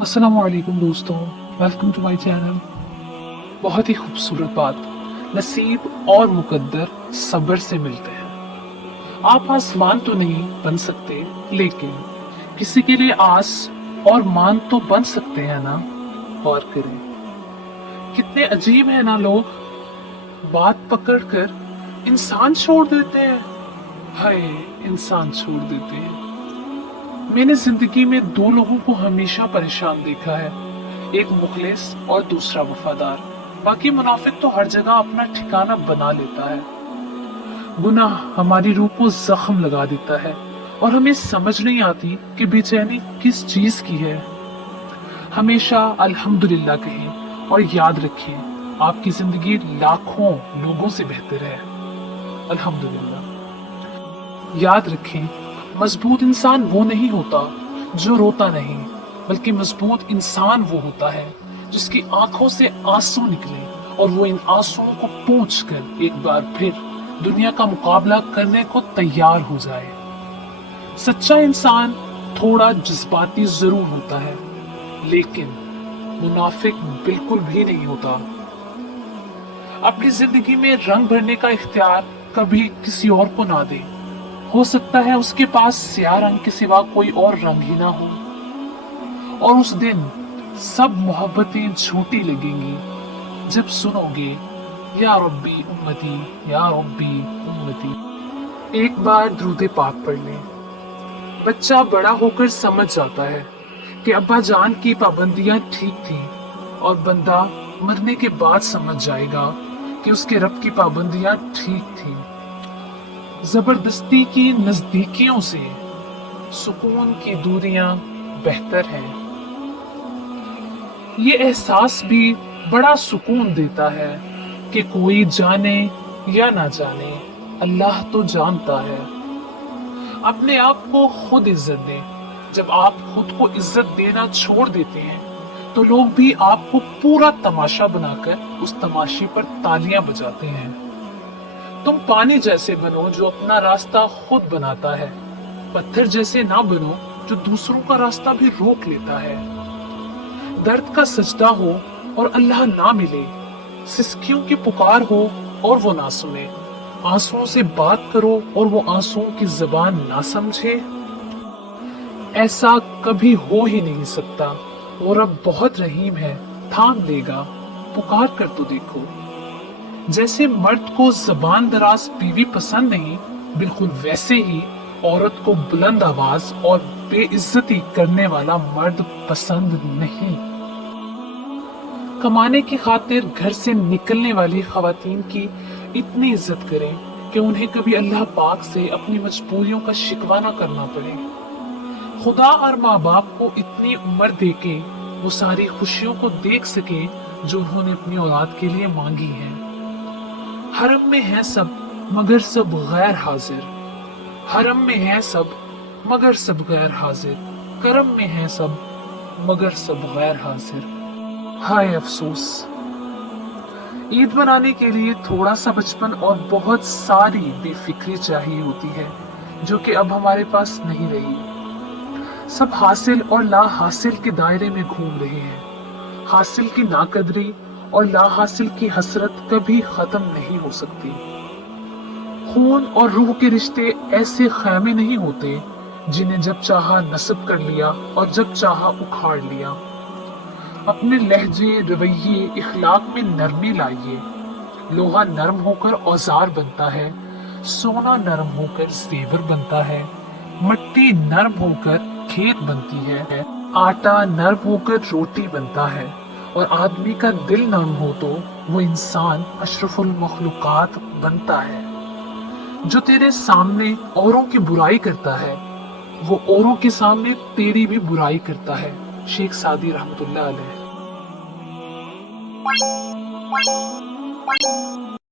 अस्सलामुअलैकुम दोस्तों, welcome to my channel. बहुत ही खूबसूरत बात, नसीब और मुकद्दर सब्र से मिलते हैं। आप आसमान तो नहीं बन सकते, लेकिन किसी के लिए आस और मान तो बन सकते हैं ना। गौर करें, कितने अजीब है ना लोग, बात पकड़कर इंसान छोड़ देते हैं। हाय, इंसान छोड़ देते हैं। मैंने जिंदगी में दो लोगों को हमेशा परेशान देखा है, एक मुखलिस और दूसरा वफादार। बाकी मुनाफिक तो हर जगह अपना ठिकाना बना लेता है। गुनाह हमारी रूह को जख्म लगा देता है और हमें समझ नहीं आती कि बेचैनी किस चीज की है। हमेशा अल्हम्दुलिल्लाह कहें और याद रखें, आपकी जिंदगी लाखों लोगों से बेहतर है। अल्हम्दुलिल्लाह। याद रखें, मजबूत इंसान वो नहीं होता जो रोता नहीं, बल्कि मजबूत इंसान वो होता है जिसकी आंखों से आंसू निकले और वो इन आंसुओं को पोंछकर एक बार फिर दुनिया का मुकाबला करने को तैयार हो जाए। सच्चा इंसान थोड़ा जज्बाती जरूर होता है, लेकिन मुनाफिक बिल्कुल भी नहीं होता। अपनी जिंदगी में रंग भरने का इख्तियार कभी किसी और को ना दे। हो सकता है उसके पास स्याह रंग के सिवा कोई और रंग ही ना हो, और उस दिन सब मोहब्बतें झूठी लगेंगी जब सुनोगे या रब्बी उम्मती, या रब्बी उम्मती। एक बार दुरूद पाक पढ़ लें। बच्चा बड़ा होकर समझ जाता है कि अब्बा जान की पाबंदियां ठीक थी, और बंदा मरने के बाद समझ जाएगा कि उसके रब की पाबंदियां ठीक थी। जबरदस्ती की नजदीकियों से सुकून की दूरियां बेहतर हैं। ये एहसास भी बड़ा सुकून देता है कि कोई जाने या ना जाने, अल्लाह तो जानता है। अपने आप को खुद इज्जत दें। जब आप खुद को इज्जत देना छोड़ देते हैं तो लोग भी आपको पूरा तमाशा बनाकर उस तमाशे पर तालियां बजाते हैं। तुम पानी जैसे बनो जो अपना रास्ता खुद बनाता है, पत्थर जैसे ना बनो जो दूसरों का रास्ता भी रोक लेता है। दर्द का सजदा हो और अल्लाह ना मिले, सिसकियों की पुकार हो और वो ना सुने, आंसुओं से बात करो और वो आंसुओं की जुबान ना समझे। ऐसा कभी हो ही नहीं सकता। वो रब बहुत रहीम है, थाम लेगा, पुकार कर तो देखो। जैसे मर्द को जबान दराज बीवी पसंद नहीं, बिल्कुल वैसे ही औरत को बुलंद आवाज और बेइज्जती करने वाला मर्द पसंद नहीं। कमाने की खातिर घर से निकलने वाली खवातीन की इतनी इज्जत करें कि उन्हें कभी अल्लाह पाक से अपनी मजबूरियों का शिकवा ना करना पड़े। खुदा और माँ बाप को इतनी उम्र देके वो सारी खुशियों को देख सके जो उन्होंने अपनी औलाद के लिए मांगी है। हरम में है सब मगर सब गैर हाजिर, हरम में है सब मगर सब गैर हाजिर, करम में है सब मगर सब गैर हाजिर। हाय अफसोस। ईद मनाने के लिए थोड़ा सा बचपन और बहुत सारी बेफिक्री चाहिए होती है, जो कि अब हमारे पास नहीं रही। सब हासिल और ला हासिल के दायरे में घूम रहे हैं। हासिल की नाकदरी और ला हासिल की हसरत कभी खत्म नहीं हो सकती। खून और रूह के रिश्ते ऐसे खैमे नहीं होते जिन्हें जब चाहा नस्ब कर लिया और जब चाहा उखाड़ लिया। अपने लहजे, रवैये, इखलाक में नरमी लाइए। लोहा नरम होकर औजार बनता है, सोना नरम होकर जेवर बनता है, मिट्टी नरम होकर खेत बनती है, आटा नरम होकर रोटी बनता है, और आदमी का दिल नरम हो तो वो इंसान अशरफुल मखलूकात बनता है। जो तेरे सामने औरों की बुराई करता है, वो औरों के सामने तेरी भी बुराई करता है। शेख सादी रहमतुल्लाह अलैह।